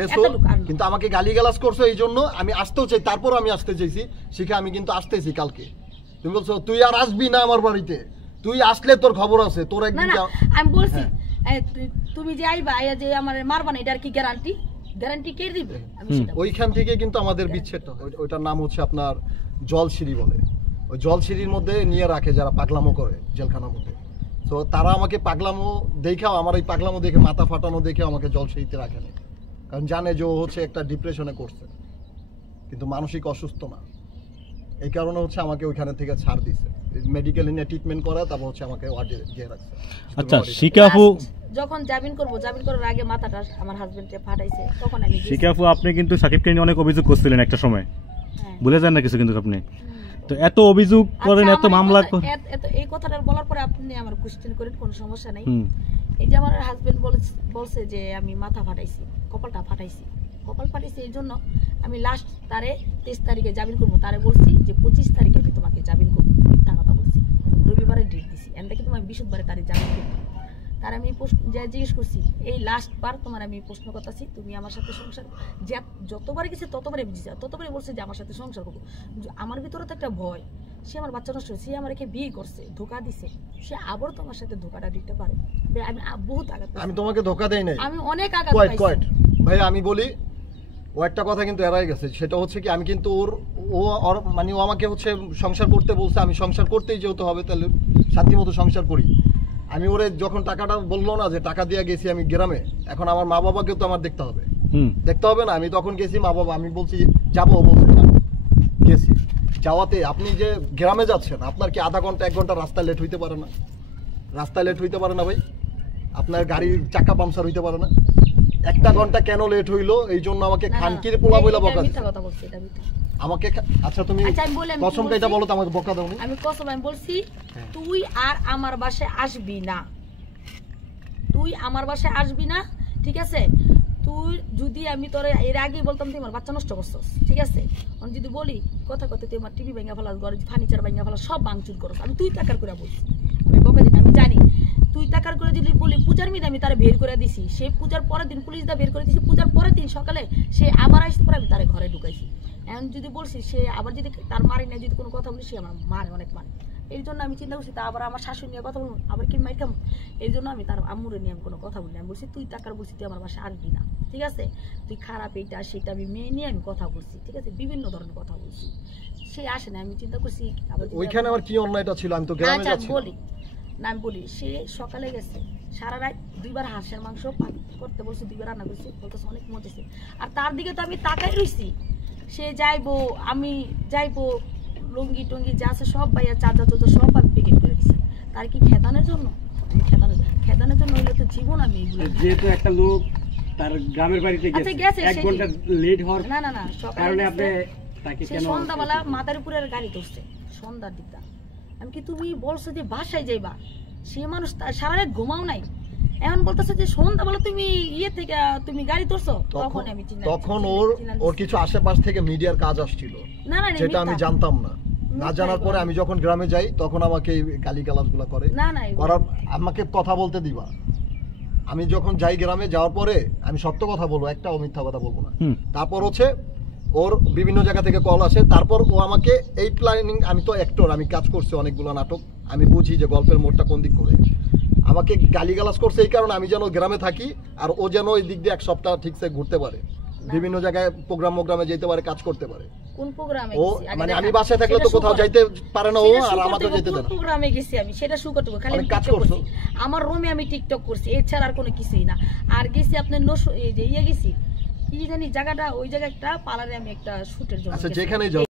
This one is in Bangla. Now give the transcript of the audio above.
গেছো কিন্তু আমাকে গালিগালাজ করছো এই জন্য আমি আসতেও চাই, তারপর আমি আসতে চাইছি শিখে আমি কিন্তু আসতেছি কালকে। তুমি বলছো তুই আর আসবি না আমার বাড়িতে, তুই আসলে তোর খবর আছে তোর একদিন। আমি বলছি তুমি যে আইবা আইয়া যে আমার মারবা না, এটার কি গ্যারান্টি কে দিবে? ওইখান থেকে কিন্তু আমাদের বিচ্ছেদটা, ওইটার নাম হচ্ছে আপনার জলসিঁড়ি বলে। ওই জলসিঁড়ির মধ্যে নিয়ে রাখে যারা পাগলামো করে জেলখানার মধ্যে। তো তারা আমাকে পাগলামো দেখাও, আমার এই পাগলামো দেখে মাথা ফাটানো দেখে আমাকে জলসিঁড়িতে রাখেনি, কারণ জানে যে ও হচ্ছে একটা ডিপ্রেশনে করছে কিন্তু মানসিক অসুস্থ না। এই কারণে হচ্ছে আমাকে ওইখানে থেকে ছাড় দিছে, মেডিকেল নিয়ে ট্রিটমেন্ট করা, তারপর হচ্ছে আমাকে ওয়ার্ডে দিয়ে রাখছে। আচ্ছা শিকাফু যখন জামিন করার আগে মাথাটা আমার হাজবেন্ডে ফাটাইছে, তখন আমি শিকাফু আপনি কিন্তু সাকিবকে নিয়ে অনেক অভিযোগ করছিলেন একটা সময়, ভুলে যান না কিছু কিন্তু আপনি তো এত অভিযোগ করেন, এত মামলা এত এই কথাটা বলার পরে আপনি আমার কোশ্চেন করেন, কোনো সমস্যা নাই। এই যে আমার হাজবেন্ড বলছে যে আমি মাথা ফাটাইছি, কপাল ফাটাইছি, এই জন্য আমি লাস্ট তারে 23 তারিখে জামিন করবো, তারে বলছি যে 25 তারিখে আমি তোমাকে জামিন করবো, মিথ্যা কথা বলছি, রবিবারে ডেট দিছি, এমনকি তোমার বৃহস্পতিবারে তারে জামিন করবো। তার আমি জিজ্ঞেস করছি এই লাস্ট বার তোমার আমি প্রশ্ন করতেছি, তুমি আমার সাথে সংসার, যতবারে গেছে ততবারে বুঝছি, ততবারে বলছে যে আমার সাথে সংসার করবো। আমার ভিতরে তো একটা ভয়, সে আমার বাচ্চা নষ্ট, সে আমাকে বিয়ে করছে, ধোকা দিছে, সে আবার তোমার সাথে ধোকাটা দিতে পারে। আমি বহুত আঘাত, আমি তোমাকে ধোকা দেই নাই, আমি অনেক আঘাত পাইছি ভাই। আমি বলি ও একটা কথা কিন্তু এড়াই গেছে, সেটা হচ্ছে কি আমি কিন্তু ও আমাকে হচ্ছে সংসার করতে বলছে, আমি সংসার করতেই যেহেতু হবে তাহলে সাথী মতো সংসার করি। আমি ওরে যখন টাকাটা বললো না যে টাকা দিয়ে গেছি আমি গ্রামে, এখন আমার মা বাবাকেও তো আমার দেখতে হবে না। আমি তখন গেছি, মা বাবা আমি বলছি যাবো, বলছে গেছি। যাওয়াতে আপনি যে গ্রামে যাচ্ছেন, আপনার কি আধা ঘন্টা 1 ঘন্টা রাস্তা লেট হইতে পারে না? ভাই, আপনার গাড়ির চাকা পাংচার হইতে পারে না? 1 ঘন্টা কেন লেট হইলো এই জন্য আমাকে খানকির পোলা বইলা বকা দিচ্ছে আমাকে। আচ্ছা তুমি কসম এটা বলো তো, আমাকে বকা দাও। আমি কসম আমি বলছি তুই আর আমার বাসায় আসবি না, ঠিক আছে? তুই যদি আমি তোর এর আগেই বলতাম তুই আমার বাচ্চা নষ্ট করছস, ঠিক আছে? আমি যদি বলি কথা তুই আমার টিভি ভাঙা ফেলাস, ঘরে ফার্নিচার ভাঙা ফেলাস, সব ভাঙচুর করস, আমি তুই টাকার করে বলছি, আমি বকা দিন, আমি জানি তুই টাকার করে যদি বলি পূজার মিদে আমি তারে বের করে দিছি, সে পূজার পরের দিন পুলিশ দা বের করে দিছি, পূজার পরের দিন সকালে সে আবার আসতে পারে, আমি তারে ঘরে ঢুকাইছি। এখন যদি বলছি সে আবার যদি তার মারি না, যদি কোনো কথা বলি সে আমার মারে, অনেক মারে। এই জন্য আমি চিন্তা করছি তা আবার আমার শাশুড়ি নিয়ে কথা বলবো, আবার কি মাইর খাম, এই জন্য আমি তার আম্মুরে নিয়ে আমি কোনো কথা বলি। আমি বলছি তুই টাকার বলছি তুই আমার বাসায় আসবি না, ঠিক আছে? তুই খারাপ এইটা সেটা আমি মেয়ে নিয়ে আমি কথা বলছি, ঠিক আছে? বিভিন্ন ধরনের কথা বলছি, সে আসে না। আমি চিন্তা করছি ওইখানে আমার কি অন্যায়টা ছিল, আমি তো গ্রামে যাচ্ছি। আমি বলি সে সকালে গেছে, সারা রাত 2 বার হাঁসের মাংস করতে বলছে, 2 বার রান্না করছি, বলতেছে অনেক মজেছে। আর তার দিকে তো আমি তাকাই রইছি, সে যাইবো, আমি যাইবো, লুঙ্গি টুঙ্গি যা আছে সব ভাইয়া চাদর সব আমি প্যাকেট করে দিচ্ছি। তার কি খেদানোর জন্য? খেদানোর জন্য হইলে তো জীবন আমি এগুলো, যেহেতু একটা লোক তার গ্রামের বাড়িতে গেছে 1 ঘন্টা লেট হওয়ার না কারণে আপনি তাকে কেন সন্ধ্যাবেলা মাথার উপরে গাড়ি ধরছে সন্ধ্যার দিকটা। আমি কি তুমি বলছো যে বাসায় যাইবা, সে মানুষ সারা রাত ঘুমাও নাই, এখন বলতেছে যে সন্ধ্যাবেলা তুমি থেকে তুমি গাড়ি ধরছো। তখন ওর কিছু আশেপাশ থেকে মিডিয়ার কাজ আসছিল, যেটা আমি জানতাম না। জানার পরে আমি যখন গ্রামে যাই তখন আমাকে গালিগালাজ গুলা করে, আমাকে কথা বলতে দিবা। আমি যখন যাই গ্রামে, যাওয়ার পরে আমি সত্য কথা বলবো, একটা মিথ্যা কথা বলবো না। তারপর হচ্ছে ওর বিভিন্ন জায়গা থেকে কল আসে, তারপর ও আমাকে এই প্ল্যানিং, আমি তো অ্যাক্টর, আমি কাজ করছি অনেকগুলো নাটক, আমি বুঝি যে গল্পের মোড়টা কোন দিক করে। আমাকে গালিগালাজ করছে এই কারণে আমি যেন গ্রামে থাকি আর ও যেন ওই দিক দিয়ে 1 সপ্তাহ ঠিকসে ঘুরতে পারে, বিভিন্ন জায়গায় প্রোগ্রামে যেতে পারে, কাজ করতে পারে। কোন প্রোগ্রামে ও মানে আমি বাসায় থাকলে তো কোথাও যাইতে পারে না ও, আর আমাকে যেতে দেয় না। প্রোগ্রামে গেছি আমি, সেটা শুরু করতে খালি কাজ করছি, আমার রুমে আমি টিকটক করছি, এছাড়া আর কোনো কিছুই না। আর গেছি আপনার এই যে গেছি কি জানি জায়গাটা, ওই জায়গায় একটা পার্লারে আমি একটা শুটের জন্য, আচ্ছা যেখানেই যাও